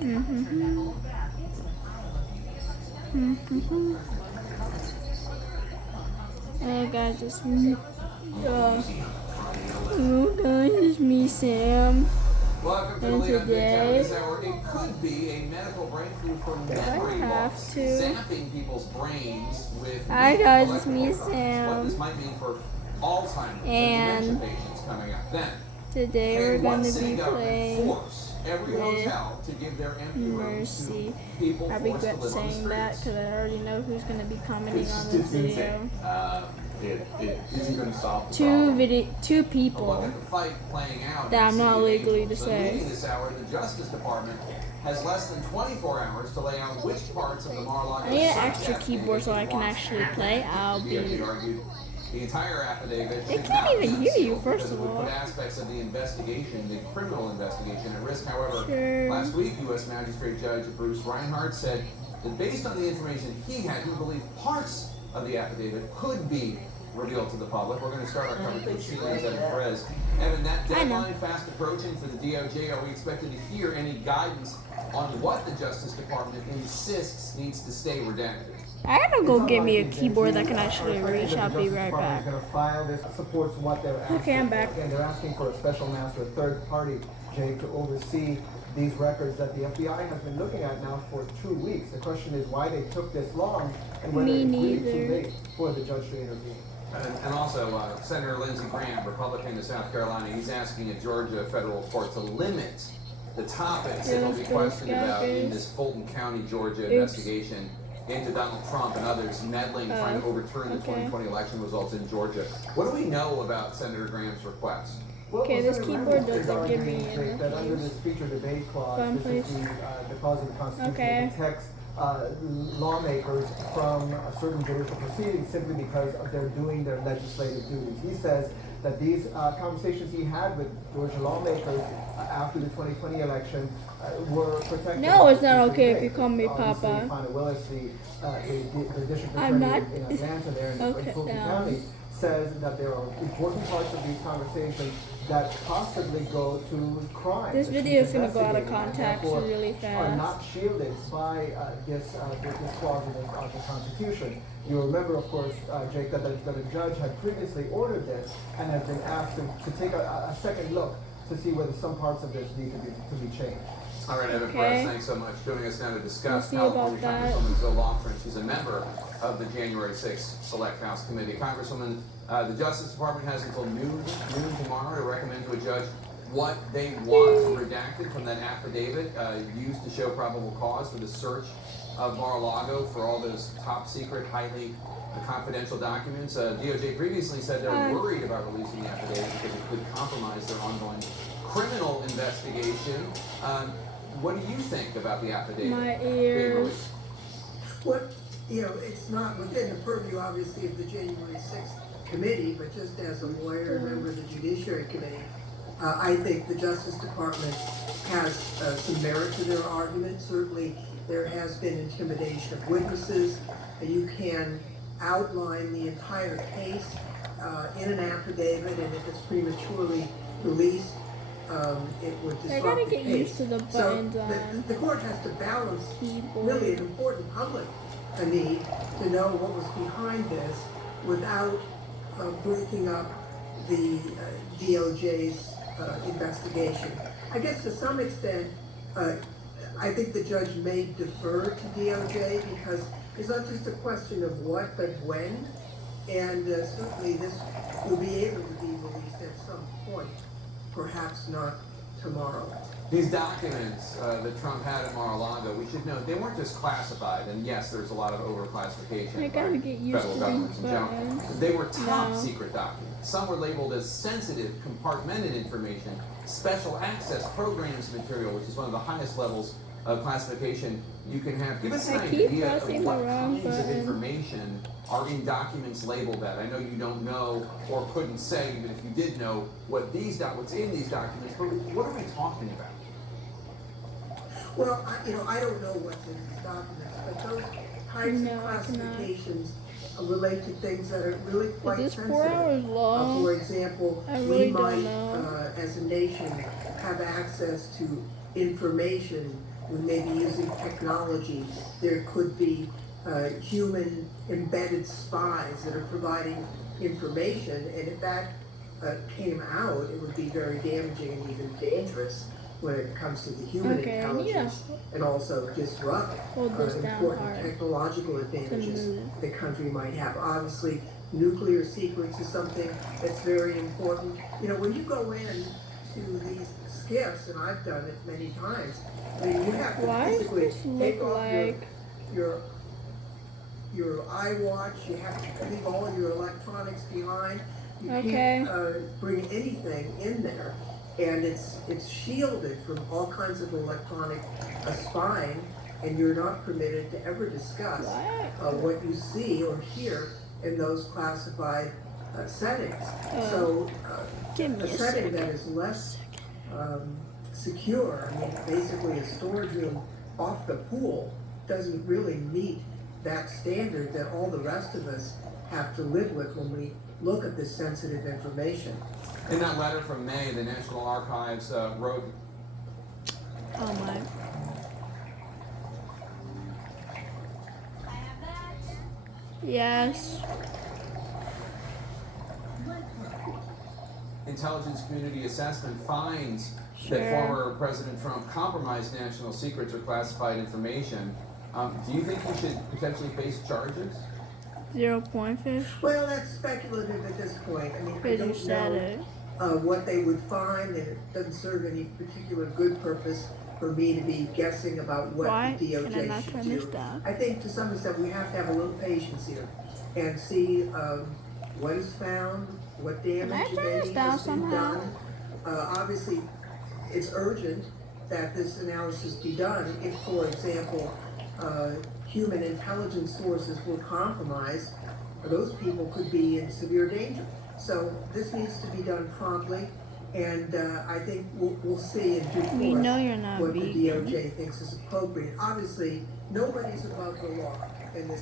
Mm-hmm. Mm-hmm. Hey guys, it's me. Hello guys, it's me, Sam. Welcome to the And lead on Big Town today, this hour. It could be a medical breakthrough for memory have loss, to. zapping people's brains with Hi guys, it's me, electrical currents. What this Sam. might mean for Alzheimer's And dementia patients coming up. Then, today we're can one going to city be government playing force every with hotel to give their empty rooms to Mercy. people I forced to regret live on the saying that streets? because I already know who's going to be commenting on this It's video. insane. It isn't going to solve the Two A look people. at the fight playing out That in I'm the not city of legally Naples. to The say. meeting this hour, the Justice Department has less than 24 hours to lay out which parts of the Mar-a-Lago I need an search extra affidavit keyboard so I can wants actually active. play. I'll The be. DOJ argued the entire affidavit They should can't not even be hear you, sealed first because of it would all. put aspects of the investigation, the criminal investigation, at risk. However, Sure. last week, U.S. Magistrate Judge Bruce Reinhardt said that based on the information he had, he believed parts of the affidavit could be revealed to the public. We're going to start our coverage with CNN's Evan Perez. Evan, that deadline fast approaching for the DOJ. Are we expected to hear any guidance on what the Justice Department insists needs to stay redacted? I gotta go get me a keyboard that can actually reach. I'll be right back. Going to file this supports what they're asking. Okay, I'm back. And they're asking for a special master, a third party, Jay, to oversee these records that the FBI has been looking at now for 2 weeks. The question is why they took this long and whether Me it's really neither. too late for the judge to intervene. And also, Senator Lindsey Graham, Republican of South Carolina, he's asking a Georgia federal court to limit the topics that will be Yes, questioned those about in guys. this Fulton County, Georgia Oops. investigation into Donald Trump and others meddling, trying to overturn the okay. 2020 election results in Georgia. What do we know about Senator Graham's request? Okay, this Senator keyboard Graham is doesn't give arguing, me Jay, enough that under use. the speech or debate clause, Fine, this is please. the clause in the Constitution Okay. that protects lawmakers from certain judicial proceedings simply because of their doing their legislative duties. He says that these conversations he had with Georgia lawmakers after the 2020 election were protected. No, it's not Future okay if debate. you call me Obviously, Papa. Fana Willis, the district I'm attorney not- in Atlanta there in Okay, Fulton County, says that there are important parts of these conversations that possibly go to crime. This that video she's is gonna go out of investigating, and context therefore really Are fast. not shielded by this clause of the Constitution. You remember, of course, Jake, that the judge had previously ordered this and has been asked to take a second look to see whether some parts of this need to be changed. All right, Evan Okay. Perez, thanks so much. Joining us now to discuss We'll see California about that. Congresswoman Zoe Lofgren. She's a member of the January 6th Select House Committee. Congresswoman, the Justice Department has until noon tomorrow to recommend to a judge what they want redacted from that affidavit used to show probable cause for the search of Mar-a-Lago for all those top secret, highly confidential documents. DOJ previously said they're worried about releasing the affidavit because it could compromise their ongoing criminal investigation. What do you think about the affidavit My being ears. released? What, it's not within the purview, obviously, of the January 6th committee, but just as a lawyer and member of the Judiciary Committee, I think the Justice Department has some merit to their argument. Certainly, there has been intimidation of witnesses. You can outline the entire case in an affidavit, and if it's prematurely released, it would I disrupt gotta the get case. used to the So buttons on the court has to balance keyboard. really an important public need to know what was behind this without breaking up the DOJ's investigation. I guess to some extent, I think the judge may defer to DOJ because it's not just a question of what, but when. And certainly this will be able to be released at some point, perhaps not tomorrow. These documents that Trump had at Mar-a-Lago, we should note, they weren't just classified, and yes, there's a lot of overclassification I gotta by get used federal to governments these in general. buttons. They were top No. secret documents. Some were labeled as sensitive, compartmented information, special access programs material, which is one of the highest levels of classification you can have. Give us an I keep idea of pressing what the wrong kinds of button. information are in documents labeled that. I know you don't know or couldn't say, even if you did know, what's in these documents, but what are we talking about? Well, I don't know what's in these documents, but those types No, of I cannot. classifications relate to things that are really quite Is this sensitive. 4 hours long? For example, I really we don't might, know. as a nation, have access to information we may be using technology. There could be human embedded spies that are providing information, and if that came out, it would be very damaging and even dangerous when it comes to the human Okay, intelligence, and also disrupt Hold this down important hard technological to advantages move. the country might have. Obviously, nuclear secrets is something that's very important. You know, when you go in to these skiffs, and I've done it many times, I mean, you have to Why does physically this look take off like your iWatch, you have to leave all of your electronics behind. You Okay. can't bring anything in there, and it's shielded from all kinds of electronic spying, and you're not permitted to ever discuss what you see or hear in those classified settings. So Give me a a setting second. that is less secure, I mean, basically a storage room off the pool, doesn't really meet that standard that all the rest of us have to live with when we look at this sensitive information. In that letter from May, the National Archives wrote, Oh my. Yes. intelligence community assessment finds Sure. that former President Trump compromised national secrets or classified information. Do you think he should potentially face charges? 0.5. Well, that's speculative at this point. I mean, I Because you don't said know it. what they would find, and it doesn't serve any particular good purpose for me to be guessing about what Why the can I DOJ not should turn this do. down? I think to some extent we have to have a little patience here and see what is found, what damage, I if turn this any, down has been somehow? done. Obviously, it's urgent that this analysis be done. If, for example, human intelligence sources were compromised, those people could be in severe danger. So this needs to be done promptly, and I think we'll see in due We course know you're not what the vegan. DOJ thinks is appropriate. Obviously, nobody's above the law in this